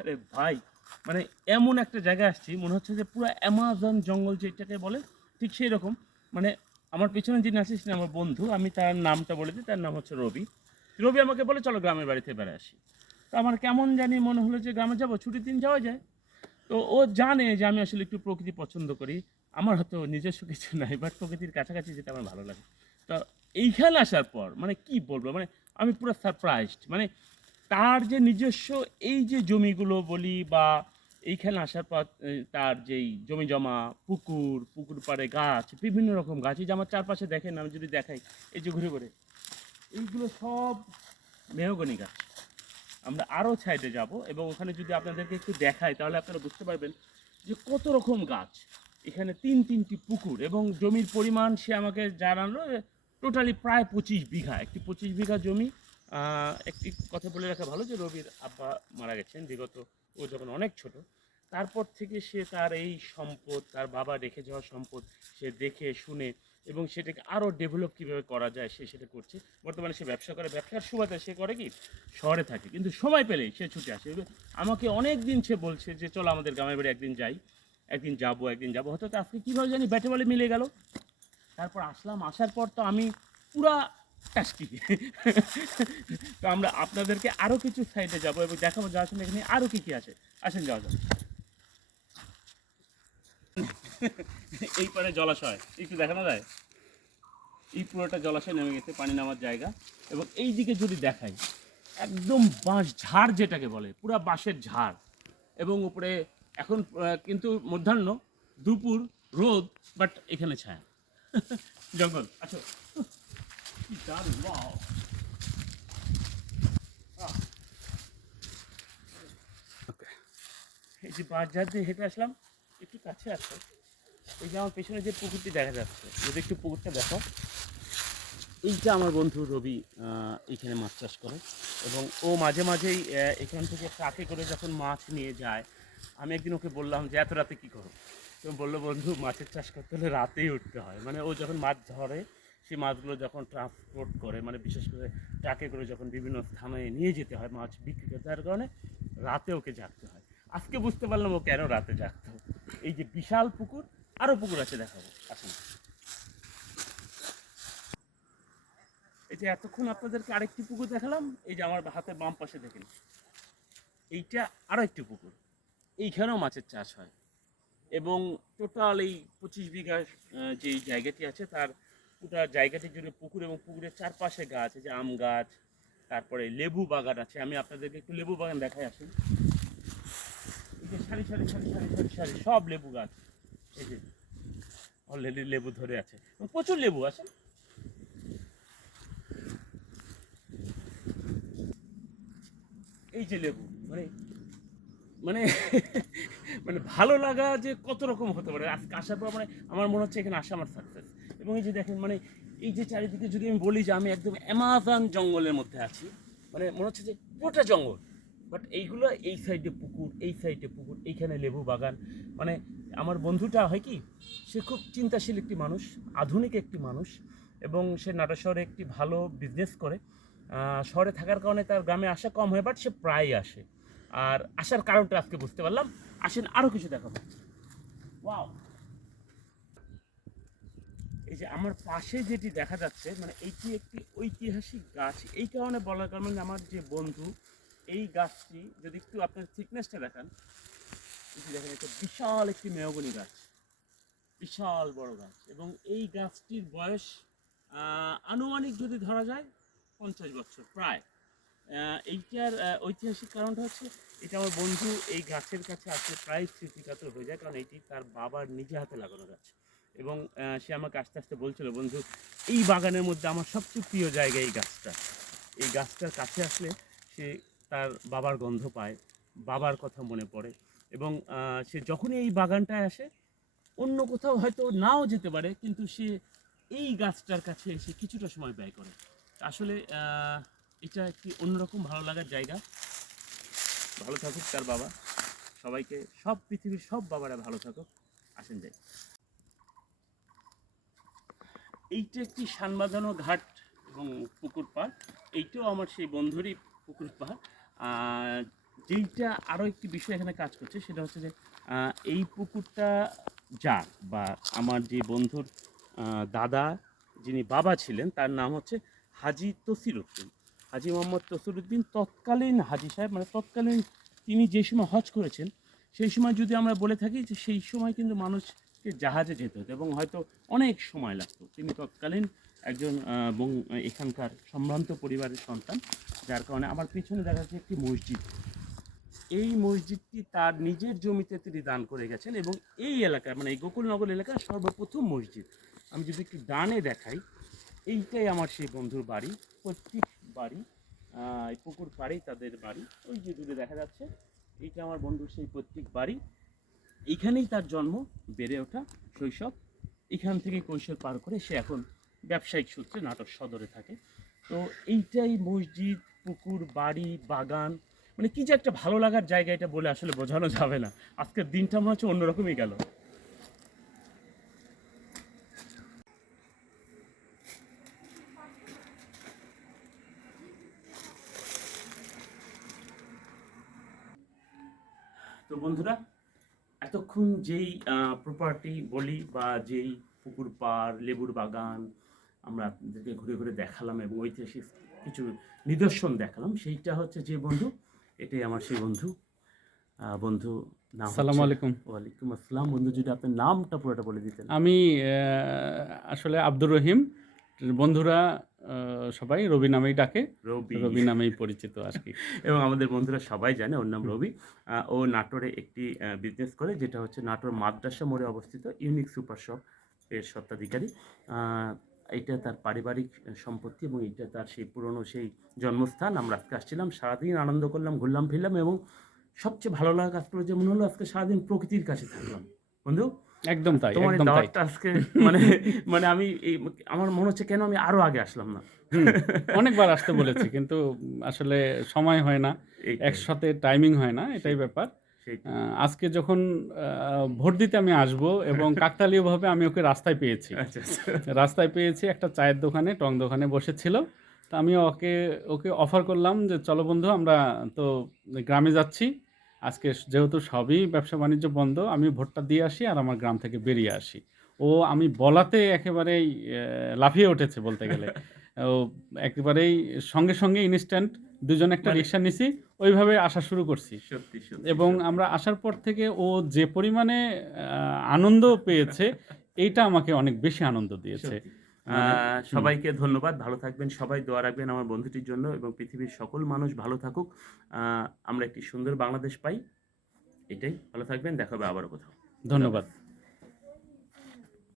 আরে ভাই, মানে এমন একটা জায়গায় আসছি মনে হচ্ছে যে পুরো অ্যামাজন জঙ্গল যেটাকে বলে ঠিক সেই রকম। মানে আমার পেছনে যিনি আছিস না আমার বন্ধু, আমি তার নামটা বলে দিই, তার নাম হচ্ছে রবি। রবি আমাকে বলে চলো গ্রামের বাড়িতে বেড়ে আসি। তো আমার কেমন জানি মনে হলো যে গ্রামে যাবো, ছুটির দিন যাওয়া যায়। তো ও জানে যে আমি আসলে একটু প্রকৃতি পছন্দ করি। আমার হয়তো নিজস্ব কিছু নাই, বাট প্রকৃতির কাছাকাছি যেতে আমার ভালো লাগে। তো এইখানে আসার পর মানে কি বলবো, মানে আমি পুরো সারপ্রাইজড। মানে তার যে নিজস্ব এই যে জমিগুলো বলি বা এইখানে আসার পর তার যেই জমি জমা, পুকুর, পুকুর পাড়ে গাছ, বিভিন্ন রকম গাছ, এই যে আমার চারপাশে দেখেন, আমি যদি দেখাই এই যে ঘুরে ঘুরে, এইগুলো সব মেহগনি গাছ। আমরা আরও সাইডে যাব এবং ওখানে যদি আপনাদেরকে একটু দেখাই তাহলে আপনারা বুঝতে পারবেন যে কত রকম গাছ। এখানে তিনটি পুকুর এবং জমির পরিমাণ সে আমাকে জানালো টোটালি প্রায় 25 বিঘা। একটি 25 বিঘা জমি। একটি কথা বলে রাখা ভালো যে রবির আব্বা মারা গেছেন বিগত, ও যখন অনেক ছোট। তারপর থেকে সে তার এই সম্পদ, তার বাবা রেখে যাওয়া সম্পদ সে দেখে শুনে এবং সেটাকে আরও ডেভেলপ কীভাবে করা যায় সে সেটা করছে। বর্তমানে সে ব্যবসা করে, ব্যবসার সুবাদে সে করে কি শহরে থাকে, কিন্তু সময় পেলেই সে ছুটে আসে। আমাকে অনেক দিন সে বলছে যে চলো আমাদের গ্রামের বাড়ি একদিন যাই, একদিন যাবো হয়তো। তো আজকে কীভাবে জানি ব্যাটে বলে মিলে গেল। তারপর আসলাম, আসার পর তো আমি পুরা টাস্কি। তো আমরা আপনাদেরকে আরও কিছু সাইডে যাবো এবং দেখাবো যে আসলে এখানে আরও কী কী আছে। আসেন যাওয়া যাবে। এই পারে জলাশয় একটু দেখানো যায়। এই পুরোটা জলাশয় নেমে গেছে, পানি নামার জায়গা। এবং এই দিকে যদি দেখাই, একদম বাঁশ ঝাড় যেটাকে বলে, পুরা বাঁশের ঝাড়। এবং উপরে এখন কিন্তু মধ্যাহ্ন, দুপুর, রোদ, বাট এখানে ছায়া। জঙ্গল আচ্ছা, কি দারুণ, ওয়াও। এই যে বাঁশ ঝাড় দিয়ে হেঁটে আসলাম, একটু কাছে আসো। এই যে আমার পেছনে যে পুকুরটি দেখা যাচ্ছে, যদি একটু পুকুরটা দেখো, এইটা আমার বন্ধু রবি এইখানে মাছ চাষ করে এবং ও মাঝে মাঝেই এখান থেকে ট্রাকে করে যখন মাছ নিয়ে যায়। আমি একদিন ওকে বললাম যে এত রাতে কী করো, তো বললো বন্ধু মাছের চাষ করতে হলে রাতেই উঠতে হয়। মানে ও যখন মাছ ধরে সেই মাছগুলো যখন ট্রান্সপোর্ট করে, মানে বিশেষ করে ট্রাকে করে যখন বিভিন্ন স্থানে নিয়ে যেতে হয় মাছ বিক্রি করতে, যার কারণে রাতে ওকে জাগতে হয়। আজকে বুঝতে পারলাম ও কেন রাতে জাগতো। এই যে বিশাল পুকুর, আরও পুকুর আছে দেখাবো, আসুন। এই যে এতক্ষণ আপনাদেরকে আরেকটি পুকুর দেখালাম, এই যে আমার হাতের বাম পাশে দেখেন, এইটা আরও একটি পুকুর। এইখানেও মাছের চাষ হয় এবং টোটাল এই 25 বিঘা যেই জায়গাটি আছে তার পুরো জায়গাটি জুড়ে পুকুর এবং পুকুরের চারপাশে গাছ, এই যে আম গাছ, তারপরে লেবু বাগান আছে। আমি আপনাদেরকে একটু লেবু বাগান দেখাই আসুন। এই যে সারি সারি সারি সারি সারি সারি সব লেবু গাছ, এই যে অলরেডি লেবু ধরে আছে এবং প্রচুর লেবু আছে। এই যে লেবু, মানে মানে মানে ভালো লাগা যে কত রকম হতে পারে আজকে আসার পর, মানে আমার মনে হচ্ছে এখানে আসা আমার সাকসেস। এবং এই যে দেখেন, মানে এই যে চারিদিকে যদি আমি বলি যে আমি একদম অ্যামাজন জঙ্গলের মধ্যে আছি, মানে মনে হচ্ছে যে পুরোটা জঙ্গল, বাট এইগুলো এই সাইডে পুকুর, এই সাইডে পুকুর, এইখানে লেবু বাগান। মানে আমার বন্ধুটা হয় কি, সে খুব চিন্তাশীল একটি মানুষ, আধুনিক একটি মানুষ এবং সে নাটোর শহরে একটি ভালো বিজনেস করে। শহরে থাকার কারণে তার গ্রামে আসা কম হয়, বাট সে প্রায় আসে। আর আসার কারণটা আজকে বুঝতে পারলাম। আসেন আরও কিছু দেখাবো। ওয়াও, এই যে আমার পাশে যেটি দেখা যাচ্ছে, মানে এইটি একটি ঐতিহাসিক গাছ। এই কারণে বলার কারণে আমার যে বন্ধু, এই গাছটি যদি একটু আপনার থিকনেসটা দেখান, এই যে দেখেন এটা বিশাল একটি মেহগনি গাছ, বিশাল বড় গাছ। এবং এই গাছটির বয়স আনুমানিক যদি ধরা যায় 50 বছর প্রায়। এইটার ঐতিহাসিক কারণটা হচ্ছে, এটা আমার বন্ধু এই গাছের কাছে আসলে প্রায় স্মৃতিকাতর হয়ে যায়, কারণ এইটি তার বাবার নিজে হাতে লাগানো গাছ। এবং সে আমাকে আস্তে আস্তে বলছিল, বন্ধু এই বাগানের মধ্যে আমার সবচেয়ে প্রিয় জায়গা এই গাছটা। এই গাছটার কাছে আসলে সে তার বাবার গন্ধ পায়, বাবার কথা মনে পড়ে। এবং সে যখনই এই বাগানটায় আসে, অন্য কোথাও হয়তো নাও যেতে পারে, কিন্তু সে এই গাছটার কাছে এসে কিছুটা সময় ব্যয় করে। আসলে এটা একটি অন্যরকম ভালো লাগার জায়গা। ভালো থাকুক তার বাবা, সবাইকে, সব পৃথিবীর সব বাবারা ভালো থাকুক। আসেন যাই। এইটা একটি সান বাঁধানো ঘাট এবং পুকুর পাড়। এইটাও আমার সেই বন্ধুরই পুকুর পাড়। যেইটা আরও একটি বিষয় এখানে কাজ করছে সেটা হচ্ছে যে এই পুকুরটা যার বা আমার যে বন্ধুর দাদা যিনি বাবা ছিলেন তার নাম হচ্ছে হাজি তসিরউদ্দিন, হাজি মোহাম্মদ তসিরউদ্দিন। তৎকালীন হাজি সাহেব, মানে তৎকালীন তিনি যে সময় হজ করেছেন সেই সময় যদি আমরা বলে থাকি যে সেই সময় কিন্তু মানুষকে জাহাজে যেতে হতো এবং হয়তো অনেক সময় লাগতো। তিনি তৎকালীন একজন এবং এখানকার সম্ভ্রান্ত পরিবারের সন্তান, যার কারণে আমার পিছনে দেখা যাচ্ছে একটি মসজিদ। এই মসজিদটি তার নিজের জমিতে তিনি দান করে গেছেন এবং এই এলাকায়, মানে এই গোকুলনগর এলাকার সর্বপ্রথম মসজিদ। আমি যদি একটু ডানে দেখাই, এইটাই আমার সেই বন্ধুর বাড়ি। প্রত্যেক বাড়ি এই পুকুর পাড়েই তাদের বাড়ি, ওই যে দূরে দেখা যাচ্ছে এইটা আমার বন্ধুর সেই প্রত্যেক বাড়ি। এইখানেই তার জন্ম, বেড়ে ওঠা, শৈশব। এখান থেকে কৈশোর পার করে সে এখন ব্যবসায়িক সূত্রে নাটোর সদরে থাকে। তো এইটাই মসজিদ, পুকুর, বাড়ি, বাগান, মানে কি যে একটা ভালো লাগার জায়গা, এটা বলে আসলে বোঝানো যাবে না। আজকের দিনটা মনে হচ্ছে অন্যরকমই গেল। তো বন্ধুরা, এতক্ষণ যেই প্রপার্টি বলি বা যেই পুকুর পাড়, লেবুর বাগান আমরা আপনাদেরকে ঘুরে ঘুরে দেখালাম এবং ঐতিহাসিক কিছু নিদর্শন দেখালাম, সেইটা হচ্ছে যে বন্ধু, এটাই আমার সেই বন্ধু। বন্ধু নাম আসসালামু হচ্ছে, আলাইকুম। ওয়ালাইকুম আসসালাম। বন্ধু যদি আপনার নামটা পুরোটা বলে দিতেন। আমি আসলে আব্দুর রহিম। বন্ধুরা সবাই রবি নামেই ডাকে। রবি। রবি নামেই পরিচিত আর কি। এবং আমাদের বন্ধুরা সবাই জানে ওর নাম রবি। ও নাটোরে একটি বিজনেস করে, যেটা হচ্ছে নাটোর মাদ্রাসা মোড়ে অবস্থিত ইউনিক সুপার শপ এর স্বত্বাধিকারী। এটা তার পারিবারিক সম্পত্তি এবং এটা তার সেই পুরনো সেই জন্মস্থান। আমরা আজকে আসছিলাম, সারাদিন আনন্দ করলাম, ঘুরলাম ফিরলাম এবং সবচেয়ে ভালো লাগা কাজ করে যে মনে হলো আজকে সারাদিন প্রকৃতির কাছে থাকলাম। বন্ধু, একদম তাই, তোমার এই একদম তাই। দাওয়াতটা আজকে মানে মানে আমি এই আমার মনে হচ্ছে কেন আমি আরো আগে আসলাম না। হুম, অনেকবার আসতে বলেছি কিন্তু আসলে সময় হয় না, এইটাই, একসাথে টাইমিং হয় না, এটাই ব্যাপার। সেইটাই। আজকে যখন ভোট দিতে আমি আসবো এবং কাকতালীয়ভাবে আমি ওকে রাস্তায় পেয়েছি। আচ্ছা, আচ্ছা। রাস্তায় পেয়েছি একটা চায়ের দোকানে, টং দোকানে বসেছিল। তা আমি ওকে অফার করলাম যে, "চলো বন্ধু আমরা তো গ্রামে যাচ্ছি। আজকে যেহেতু সবই ব্যবসা-বাণিজ্য বন্ধ, আমি ভোটটা দিয়ে আসি আর আমার গ্রাম থেকে বেরিয়ে আসি।" ও আমি বলাতে একেবারেই লাফিয়ে উঠেছে বলতে গেলে। ও একেবারেই সঙ্গে, সঙ্গে ইনস্ট্যান্ট দুজনে একটা মানে রিকশা নিছি, ওইভাবে আসা শুরু করছি। সত্যি, সত্যি, এবং সত্যি। আমরা আসার পর থেকে ও যে পরিমাণে আনন্দ পেয়েছে, এইটা আমাকে অনেক বেশি আনন্দ দিয়েছে। সত্যি। মানে হুম, সবাইকে ধন্যবাদ। ভালো থাকবেন। সবাই দোয়া রাখবেন আমার বন্ধুটির জন্য এবং পৃথিবীর সকল মানুষ ভালো থাকুক। আ আমরা একটি সুন্দর বাংলাদেশ পাই। এটাই। ভালো থাকবেন। দেখা হবে আবারও কোথাও। খোদা ধন্যবাদ। হাফেজ।